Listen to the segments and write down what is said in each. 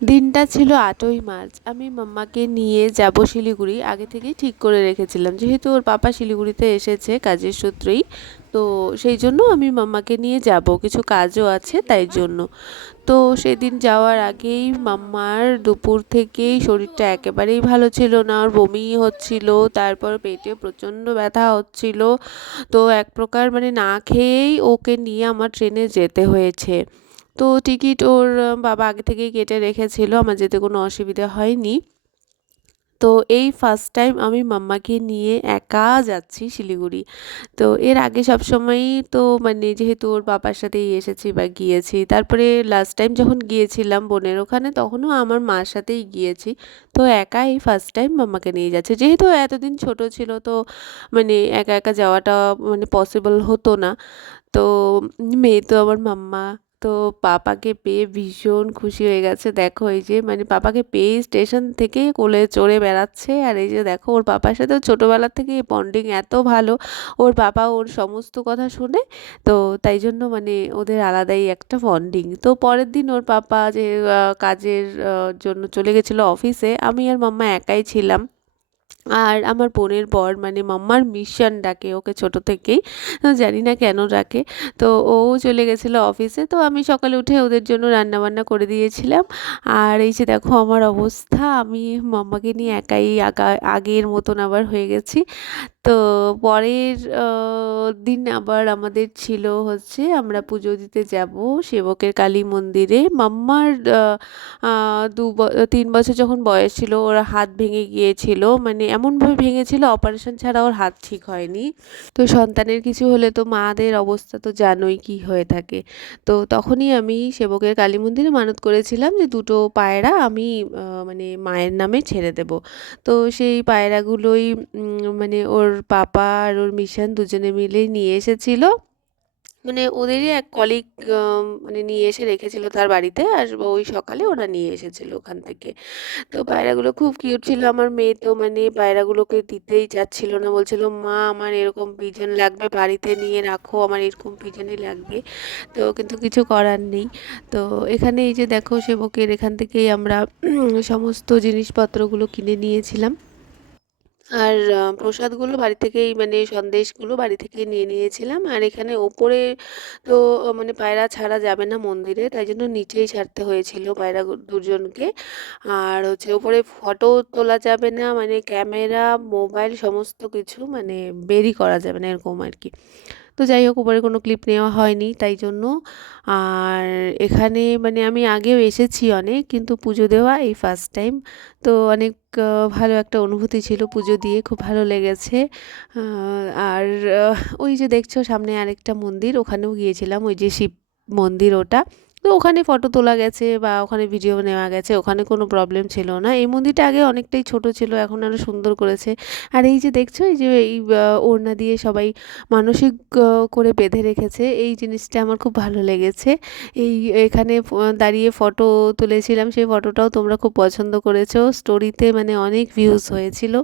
দিনটা ছিল আটই মার্চ। আমি মাম্মাকে নিয়ে যাব শিলিগুড়ি। আগে থেকেই ঠিক করে রেখেছিলাম। যেহেতু ওর পাপা শিলিগুড়িতে এসেছে, কাজের সূত্রেই। তো সেই জন্য আমি মাম্মাকে নিয়ে যাব। কিছু কাজও আছে তাই জন্য। তো সেদিন যাওয়ার আগেই মাম্মার দুপুর থেকেই শরীরটা একেবারেই ভালো ছিল না। ওর বমি হচ্ছিল, তারপর পেটে প্রচণ্ড ব্যথা হচ্ছিল। তো এক প্রকার মানে না খেয়েই ওকে নিয়ে আমার ট্রেনে যেতে হয়েছে। তো টিকিট ওর বাবা আগে থেকেই কেটে রেখেছিল, আমার যেতে কোনো অসুবিধা হয়নি। তো এই ফার্স্ট টাইম আমি মাম্মাকে নিয়ে একা যাচ্ছি শিলিগুড়ি। তো এর আগে সব সময়ই তো মানে যেহেতু ওর বাবার সাথেই এসেছি বা গিয়েছি, তারপরে লাস্ট টাইম যখন গিয়েছিলাম বোনের ওখানে, তখনও আমার মার সাথেই গিয়েছি। তো একা এই ফার্স্ট টাইম মাম্মাকে নিয়ে যাচ্ছে। যেহেতু এতদিন ছোট ছিল, তো মানে একা একা যাওয়াটা মানে পসিবল হতো না। তো মেয়ে তো আমার মাম্মা। তো পাপাকে পেয়ে ভীষণ খুশি হয়ে গেছে। দেখো এই যে মানে পাপাকে পেয়ে স্টেশন থেকে কোলে চড়ে বেড়াচ্ছে। আর এই যে দেখো, ওর পাপার সাথে ছোটোবেলার থেকে বন্ডিং এত ভালো। ওর পাপা ওর সমস্ত কথা শুনে, তো তাই জন্য মানে ওদের আলাদাই একটা বন্ডিং তো পরের দিন ওর পাপা যে কাজের জন্য চলে গেছিল অফিসে আমি আর মাম্মা একাই ছিলাম। আর আমার বোনের বর মানে মাম্মার মিশন ডাকে ওকে ছোট থেকেই জানি না কেন ডাকে। তো ও চলে গেছিল অফিসে তো আমি সকালে উঠে ওদের জন্য রান্না বান্না করে দিয়েছিলাম। আর এই যে দেখো আমার অবস্থা, আমি মাম্মাকে নিয়ে একাই আগা, আগের মতন আবার হয়ে গেছি। তো পরের দিন আবার আমাদের ছিল হচ্ছে আমরা পুজো দিতে যাব সেবকের কালী মন্দিরে। মাম্মার দু তিন বছর যখন বয়স ছিল ওর হাত ভেঙে গিয়েছিল মানে এমনভাবে ভেঙেছিল অপারেশন ছাড়া ওর হাত ঠিক হয়নি। তো সন্তানের কিছু হলে তো মাদের অবস্থা তো জানোই কি হয়ে থাকে। তো তখনই আমি সেবকের কালী মন্দিরে মানত করেছিলাম যে দুটো পায়রা আমি মানে মায়ের নামে ছেড়ে দেব। তো সেই পায়রাগুলোই মানে ওর পাপা আর ওর মিশন দুজনে মিলেই নিয়ে এসেছিল। মানে ওদেরই এক কলিগ মানে নিয়ে এসে রেখেছিল তার বাড়িতে আর ওই সকালে ওরা নিয়ে এসেছিল ওখান থেকে। তো পায়রাগুলো খুব কিউট ছিল। আমার মেয়ে তো মানে পায়রাগুলোকে দিতেই যাচ্ছিল না। বলছিল, মা, আমার এরকম পিজন লাগবে, বাড়িতে নিয়ে রাখো, আমার এরকম পিজনই লাগবে। তো কিন্তু কিছু করার নেই। তো এখানে এই যে দেখো, সেবকের এখান থেকেই আমরা সমস্ত জিনিসপত্রগুলো কিনে নিয়েছিলাম। আর প্রসাদগুলো বাড়ি থেকেই মানে সন্দেশগুলো বাড়ি থেকে নিয়ে নিয়েছিলাম। আর এখানে ওপরে তো মানে পায়রা ছাড়া যাবে না মন্দিরে, তাই জন্য নিচেই ছাড়তে হয়েছিল পায়রা দুজনকে। আর হচ্ছে ওপরে ফটো তোলা যাবে না মানে ক্যামেরা, মোবাইল, সমস্ত কিছু মানে বেরি করা যাবে না, এরকম আর কি। তো যাই হোক, উপরে কোনো ক্লিপ নেওয়া হয়নি, তাই জন্য। আর এখানে মানে আমি আগেও এসেছি অনেক, কিন্তু পুজো দেওয়া এই ফার্স্ট টাইম তো অনেক ভালো একটা অনুভূতি ছিল পুজো দিয়ে, খুব ভালো লেগেছে। আর ওই যে দেখছ সামনে আরেকটা মন্দির, ওখানেও গিয়েছিলাম, ওই যে শিব মন্দির ওটা। তো ওখানে ফটো তোলা গেছে বা ওখানে ভিডিও নেওয়া গেছে, ওখানে কোনো প্রবলেম ছিল না। এই মন্দিরটা আগে অনেকটাই ছোট ছিল, এখন আরও সুন্দর করেছে। আর এই যে দেখছ, এই যে এই ওড়না দিয়ে সবাই মানসিক করে বেঁধে রেখেছে, এই জিনিসটা আমার খুব ভালো লেগেছে। এই এখানে দাঁড়িয়ে ফটো তুলেছিলাম, সেই ফটোটাও তোমরা খুব পছন্দ করেছ। স্টোরিতে মানে অনেক ভিউজ হয়েছিল।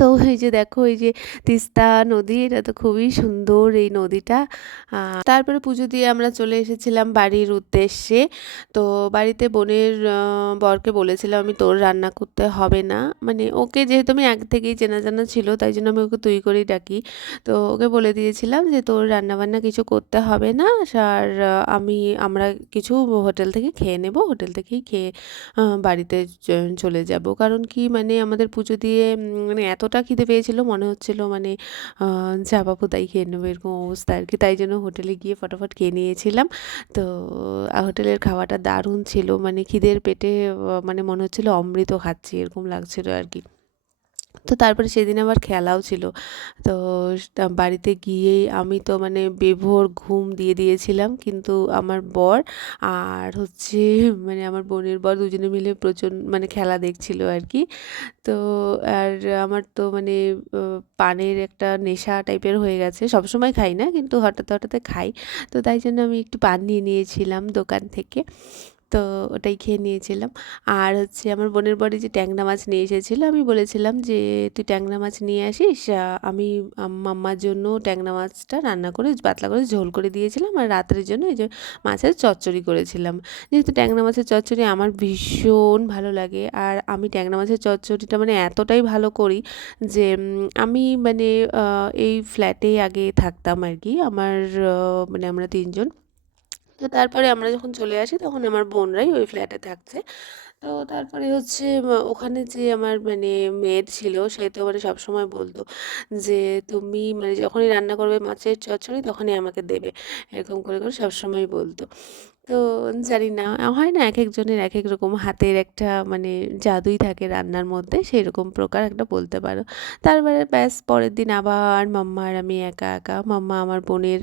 তো এই যে দেখো, এই যে তিস্তা নদী, এটা তো খুবই সুন্দর এই নদীটা। তারপরে পুজো দিয়ে আমরা চলে এসেছিলাম বাড়ির উদ্দেশ্যে। তো বাড়িতে বোনের বরকে বলেছিলাম, আমি তোর রান্না করতে হবে না। মানে ওকে যেহেতু আমি আগে থেকেই চেনা জানা ছিল, তাই জন্য আমি ওকে তুই করেই ডাকি। তো ওকে বলে দিয়েছিলাম যে, তোর রান্নাবান্না কিছু করতে হবে না, আর আমি, আমরা কিছু হোটেল থেকে খেয়ে নেব, হোটেল থেকেই খেয়ে বাড়িতে চলে যাব। কারণ কি মানে আমাদের পুজো দিয়ে মানে এতটা খিদে পেয়েছিল, মনে হচ্ছিল মানে যা বাবু তাই খেয়ে নেব, এরকম অবস্থা আর কি। তাই জন্য হোটেলে গিয়ে ফটাফট খেয়ে নিয়েছিলাম। তো হোটেলের খাওয়াটা দারুণ ছিল মানে খিদের পেটে মানে মনে হচ্ছিল অমৃত খাচ্ছি, এরকম লাগছিল আর কি। তো তারপরে সেদিন আবার খেলাও ছিল। তো বাড়িতে গিয়েই আমি তো মানে বেভোর ঘুম দিয়ে দিয়েছিলাম, কিন্তু আমার বর আর হচ্ছে মানে আমার বোনের বর দুজনে মিলে প্রচণ্ড মানে খেলা দেখছিল আর কি তো আর আমার তো মানে পানের একটা নেশা টাইপের হয়ে গেছে, সবসময় খাই না, কিন্তু হঠাৎ হঠাৎ খাই। তো তাই জন্য আমি একটু পান নিয়ে নিয়েছিলাম দোকান থেকে। তো ওটাই খেয়ে নিয়েছিলাম। আর হচ্ছে আমার বোনের বাড়ি যে ট্যাংরা মাছ নিয়ে এসেছিল, আমি বলেছিলাম যে, তুই ট্যাংরা মাছ নিয়ে আসিস? আমি মাম্মার জন্য ট্যাংরা মাছটা রান্না করে, পাতলা করে ঝোল করে দিয়েছিলাম। আর রাত্রের জন্য এই যে মাছের চচ্চড়ি করেছিলাম। যেহেতু ট্যাংরা মাছের চচ্চড়ি আমার ভীষণ ভালো লাগে, আর আমি ট্যাংরা মাছের চচ্চড়িটা মানে এতটাই ভালো করি যে আমি মানে এই ফ্ল্যাটে আগে থাকতাম আর কি। আমার মানে আমরা তিনজন তো তারপরে আমরা যখন চলে আসি তখন আমার বোনরাই ওই ফ্ল্যাটে থাকছে। তো তারপরে হচ্ছে ওখানে যে আমার মানে মেয়ের ছিল, সে তো মানে সবসময় বলতো যে, তুমি মানে যখনই রান্না করবে মাছের চচ্চড়ি তখনই আমাকে দেবে। এরকম করে করে সবসময় বলতো। তো জানি না, হয় না এক একজনের এক এক রকম হাতের একটা মানে জাদুই থাকে রান্নার মধ্যে সেই রকম প্রকার একটা বলতে পারো। তারপরে ব্যাস, পরের দিন আবার মাম্মা আর আমি একা একা, মাম্মা আমার বোনের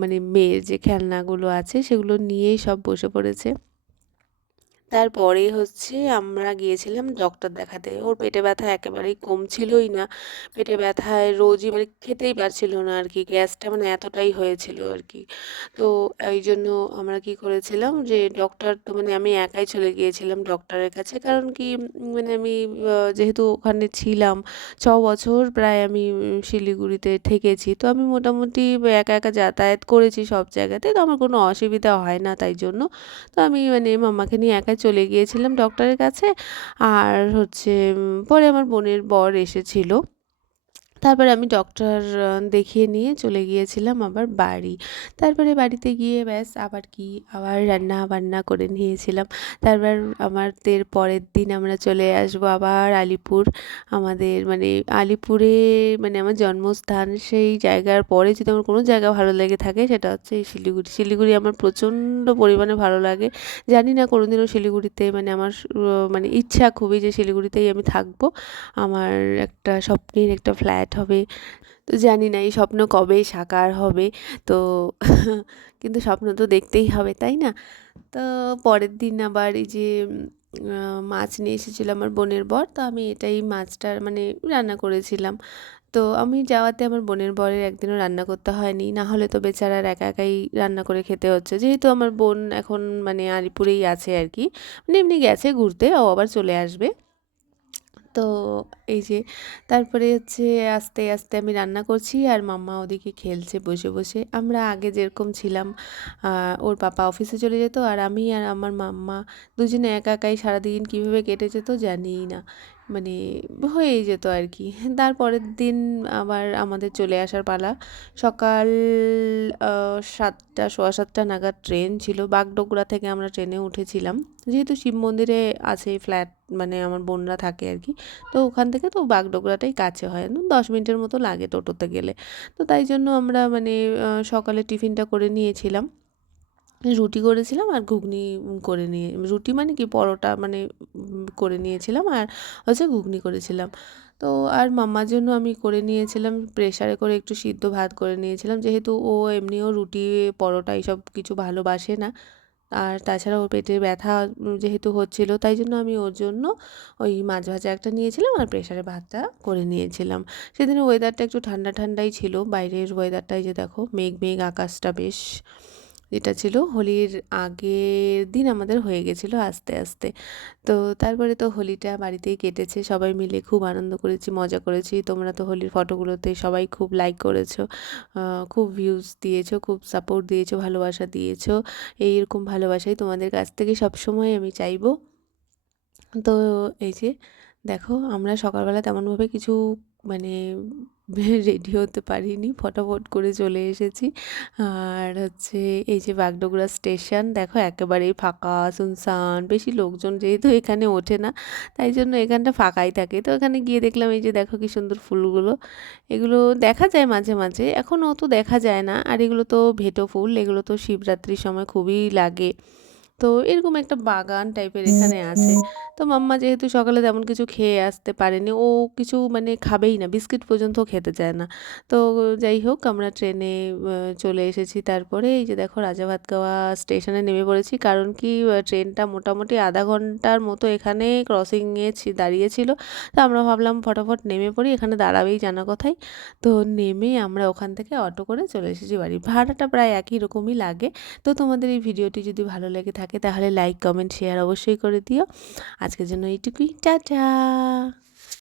মানে মেয়ের যে খেলনাগুলো আছে, সেগুলো নিয়েই সব বসে পড়েছে। তারপরে হচ্ছে আমরা গিয়েছিলাম ডক্টর দেখাতে। ওর পেটে ব্যথা একেবারেই কমছিলই না। পেটে ব্যথায় রোজই মানে খেতেই পারছিল না আর কি গ্যাসটা মানে এতটাই হয়েছিল আর কি তো এই জন্য আমরা কি করেছিলাম যে ডক্টর তো মানে আমি একাই চলে গিয়েছিলাম ডক্টরের কাছে। কারণ কি মানে আমি যেহেতু ওখানে ছিলাম, ছ বছর প্রায় আমি শিলিগুড়িতে থেকেছি। তো আমি মোটামুটি একা একা যাতায়াত করেছি সব জায়গাতে। তো আমার কোনো অসুবিধা হয় না তাই জন্য। তো আমি মানে মামাকে নিয়ে একাই চলে গিয়েছিলাম ডক্টরের কাছে। আর হচ্ছে পরে আমার বোনের বর এসেছিল। তারপরে আমি ডক্টর দেখিয়ে নিয়ে চলে গিয়েছিলাম আবার বাড়ি। তারপরে বাড়িতে গিয়ে ব্যাস আবার কি, আবার রান্না বান্না করে নিয়েছিলাম। তারপর আমাদের পরের দিন আমরা চলে আসব আবার আলিপুর। আমাদের মানে আলিপুরে মানে আমার জন্মস্থান সেই জায়গার পরে যদি আমার কোনো জায়গা ভালো লেগে থাকে সেটা হচ্ছে এই শিলিগুড়ি। শিলিগুড়ি আমার প্রচণ্ড পরিমাণে ভালো লাগে। জানি না কোনোদিনও শিলিগুড়িতে মানে আমার মানে ইচ্ছা খুবই যে শিলিগুড়িতেই আমি থাকব। আমার একটা স্বপ্নের একটা ফ্ল্যাট ফ্ল্যাট হবে। তো জানি না এই স্বপ্ন কবে সাকার হবে। তো কিন্তু স্বপ্ন তো দেখতেই হবে, তাই না? তো পরের দিন আবার এই যে মাছ নিয়ে এসেছিল আমার বোনের বর। তো আমি এটাই মাছটার মানে রান্না করেছিলাম। তো আমি যাওয়াতে আমার বোনের বরের একদিনও রান্না করতে হয়নি। না হলে তো বেচারার একা একাই রান্না করে খেতে হচ্ছে। যেহেতু আমার বোন এখন মানে আলিপুরেই আছে আর কি। মানে এমনি গেছে ঘুরতে, ও আবার চলে আসবে। তো এই যে তারপরে হচ্ছে আস্তে আস্তে আমি রান্না করছি আর মাম্মা ওদিকে খেলছে বসে বসে। আমরা আগে যেরকম ছিলাম ওর পাপা অফিসে চলে যেত আর আমি আর আমার মাম্মা দুজনে একা, একাই সারাদিন কীভাবে কেটে যেত জানিই না। মানে হয়েই যেত আর কি তারপরের দিন আবার আমাদের চলে আসার পালা। সকাল সাতটা, সোয়া সাতটা নাগাদ ট্রেন ছিল। বাগডোগরা থেকে আমরা ট্রেনে উঠেছিলাম। যেহেতু শিব মন্দিরে আছে ফ্ল্যাট মানে আমার বোনরা থাকে আর কি তো ওখান থেকে তো বাগডোগরাটাই কাছে হয়। দশ মিনিটের মতো লাগে টোটোতে গেলে। তো তাই জন্য আমরা মানে সকালে টিফিনটা করে নিয়েছিলাম। রুটি করেছিলাম আর ঘুগনি করে নিয়ে, রুটি মানে কি পরোটা মানে করে নিয়েছিলাম আর হচ্ছে ঘুগনি করেছিলাম। তো আর মাম্মার জন্য আমি করে নিয়েছিলাম প্রেশারে করে একটু সিদ্ধ ভাত করে নিয়েছিলাম। যেহেতু ও এমনিও রুটি, পরোটা এইসব কিছু ভালোবাসে না, আর তাছাড়া ওর পেটে ব্যথা যেহেতু হচ্ছিল, তাই জন্য আমি ওর জন্য ওই মাছ ভাজা একটা নিয়েছিলাম আর প্রেশারে ভাতটা করে নিয়েছিলাম। সেদিন ওয়েদারটা একটু ঠান্ডা ঠান্ডাই ছিল, বাইরের ওয়েদারটাই যে দেখো, মেঘ মেঘ, আকাশটা বেশ এটা ছিল হোলির আগের দিন আমাদের হয়ে গেছিল আস্তে আস্তে। তো তারপরে তো হোলিটা বাড়িতেই কেটেছে, সবাই মিলে খুব আনন্দ করেছি, মজা করেছি। তোমরা তো হোলির ফটোগুলোতে সবাই খুব লাইক করেছ খুব ভিউজ দিয়েছ, খুব সাপোর্ট দিয়েছ, ভালোবাসা দিয়েছ। এইরকম ভালোবাসাই তোমাদের কাছ থেকে সবসময় আমি চাইব। তো এই যে, দেখো, আমরা সকালবেলা তেমনভাবে কিছু মানে রেডি হতে পারিনি, ফটাফট করে চলে এসেছি। আর হচ্ছে এই যে বাগডোগরা স্টেশন দেখো একেবারেই ফাঁকা শুনশান বেশি লোকজন যেহেতু এখানে ওঠে না, তাই জন্য এখানটা ফাঁকাই থাকে। তো এখানে গিয়ে দেখলাম এই যে দেখো কি সুন্দর ফুলগুলো, এগুলো দেখা যায় মাঝে মাঝে, এখন অত দেখা যায় না। আর এগুলো তো ভেটো ফুল, এগুলো তো শিবরাত্রির সময় খুবই লাগে। তো এরকম একটা বাগান টাইপের এখানে আছে। তো মাম্মা যেহেতু সকালে তেমন কিছু খেয়ে আসতে পারেনি ও কিছু মানে খাবেই না বিস্কিট পর্যন্ত খেতে চায় না। তো যাই হোক আমরা ট্রেনে চলে এসেছি। তারপরে এই যে দেখো রাজা রাজাভাতগাওয়া স্টেশনে নেমে পড়েছি কারণ কি ট্রেনটা মোটামুটি আধা ঘণ্টার মতো এখানে ক্রসিংয়ে দাঁড়িয়েছিল। তো আমরা ভাবলাম ফটাফট নেমে পড়ি এখানে দাঁড়াবেই জানা কথাই। তো নেমে আমরা ওখান থেকে অটো করে চলে এসেছি বাড়ি। ভাড়াটা প্রায় একই রকমই লাগে। তো তোমাদের এই ভিডিওটি যদি ভালো লেগে থাকে থাকে তাহলে লাইক কমেন্ট শেয়ার অবশ্যই করে দিও। আজকের জন্য এইটুকুই। টাটা!